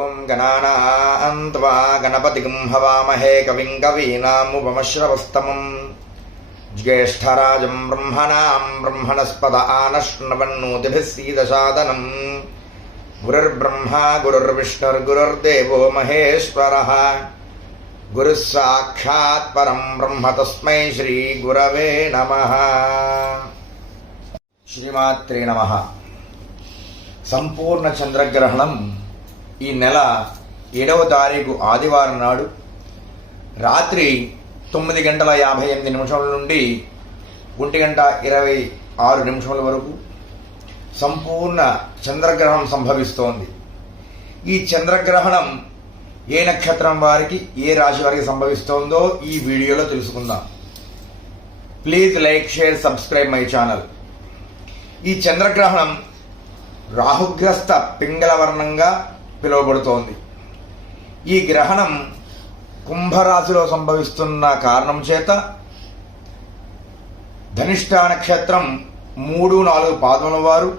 ఓం గణానాం త్వా గణపతిం హవామహే కవిం కవీనాముపమశ్రవస్తమం జ్యేష్ఠరాజం బ్రహ్మణాం బ్రహ్మణస్పద ఆనశ్నవన్నోతిభిः సీదసాదనం గురుర్బ్రహ్మా గురుర్విష్ణుర్గురుర్దేవో మహేశ్వరः గురుः సాక్షాత్ పరం బ్రహ్మ తస్మై శ్రీ గురవే నమః. శ్రీమాత్రే నమః. సంపూర్ణ చంద్రగ్రహణం ఈ నెల 7వ తారీఖు ఆదివారం నాడు రాత్రి 9:58 నుండి 1:26 వరకు సంపూర్ణ చంద్రగ్రహణం సంభవిస్తోంది. ఈ చంద్రగ్రహణం ఏ నక్షత్రం వారికి, ఏ రాశి వారికి సంభవిస్తోందో ఈ వీడియోలో తెలుసుకుందాం. Please like, share, subscribe my channel. ఈ చంద్రగ్రహణం రాహుగ్రస్త పింగళ వర్ణంగా పిలువబడుతోంది. ఈ గ్రహణం కుంభరాశిలో సంభవిస్తున్న కారణం చేత ధనిష్ఠ నక్షత్రం 3-4 పాదముల వారు,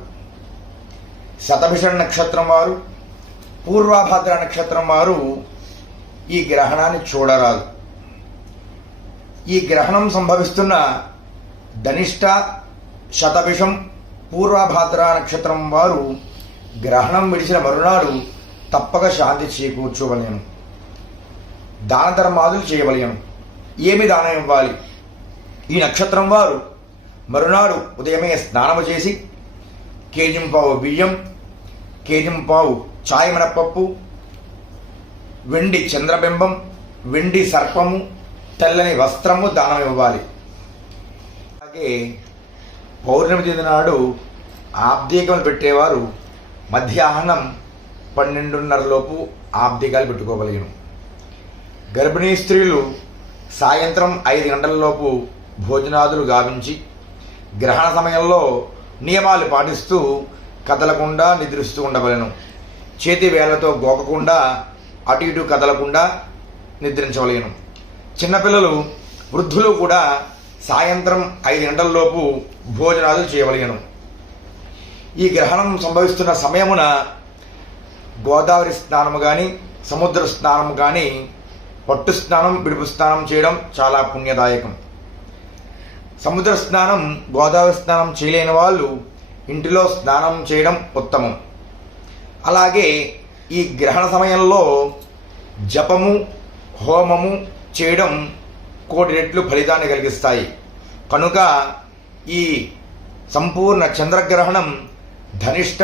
శతభిష నక్షత్రం వారు, పూర్వభద్ర నక్షత్రం వారు ఈ గ్రహణాన్ని చూడరాదు. ఈ గ్రహణం సంభవిస్తున్న ధనిష్ఠ, శతభిషం, పూర్వభద్ర నక్షత్రం వారు గ్రహణం విడిచిన మరునాడు తప్పక శాంతి చేకూర్చోవలెను, దాన ధర్మాదులు చేయవలెను. ఏమి దానం ఇవ్వాలి? ఈ నక్షత్రం వారు మరునాడు ఉదయమే స్నానము చేసి కేజింపావు బియ్యం, కేజింపావు చాయ్ మినపప్పు, వెండి చంద్రబింబం, వెండి సర్పము, తెల్లని వస్త్రము దానం ఇవ్వాలి. అలాగే పౌర్ణమి తిథి నాడు ఆబ్దీకములు పెట్టేవారు మధ్యాహ్నం 12:30 లోపు ఆబ్దికాలు పెట్టుకోగలిగాను. గర్భిణీ స్త్రీలు సాయంత్రం 5 గంటల లోపు భోజనాదులు గావించి గ్రహణ సమయంలో నియమాలు పాటిస్తూ కదలకుండా నిద్రిస్తూ ఉండవలను. చేతి వేళ్లతో గోకకుండా అటు ఇటు కదలకుండా నిద్రించవలేను. చిన్నపిల్లలు, వృద్ధులు కూడా సాయంత్రం 5 గంటల లోపు భోజనాలు చేయవలేను. ఈ గ్రహణం సంభవిస్తున్న సమయమున గోదావరి స్నానము కానీ, సముద్ర స్నానము కానీ, పట్టు స్నానం, విడుపు స్నానం చేయడం చాలా పుణ్యదాయకం. సముద్ర స్నానం, గోదావరి స్నానం చేయలేని వాళ్ళు ఇంటిలో స్నానం చేయడం ఉత్తమం. అలాగే ఈ గ్రహణ సమయంలో జపము, హోమము చేయడం 1,000 రెట్లు ఫలితాన్ని కలిగిస్తాయి. కనుక ఈ సంపూర్ణ చంద్రగ్రహణం ధనిష్ఠ,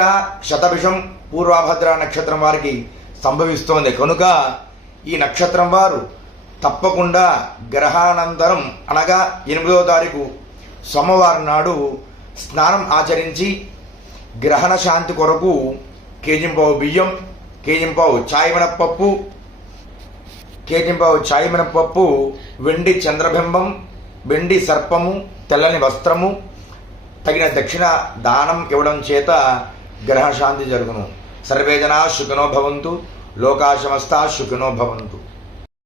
శతభిషం, పూర్వభద్ర నక్షత్రం వారికి సంభవిస్తోంది. కనుక ఈ నక్షత్రం వారు తప్పకుండా గ్రహానంతరం అనగా 8వ తారీఖు సోమవారం నాడు స్నానం ఆచరించి గ్రహణ శాంతి కొరకు కేజింపావు బియ్యం, కేజింపావు చాయ్ మినపప్పు, వెండి చంద్రబింబం, వెండి సర్పము, తెల్లని వస్త్రము, తగిన దక్షిణ దానం ఇవ్వడం చేత గ్రహశాంతి జరుగును. సర్వే జనా సుఖినో భవంతు, లోకా సమస్తా సుఖినో భవంతు.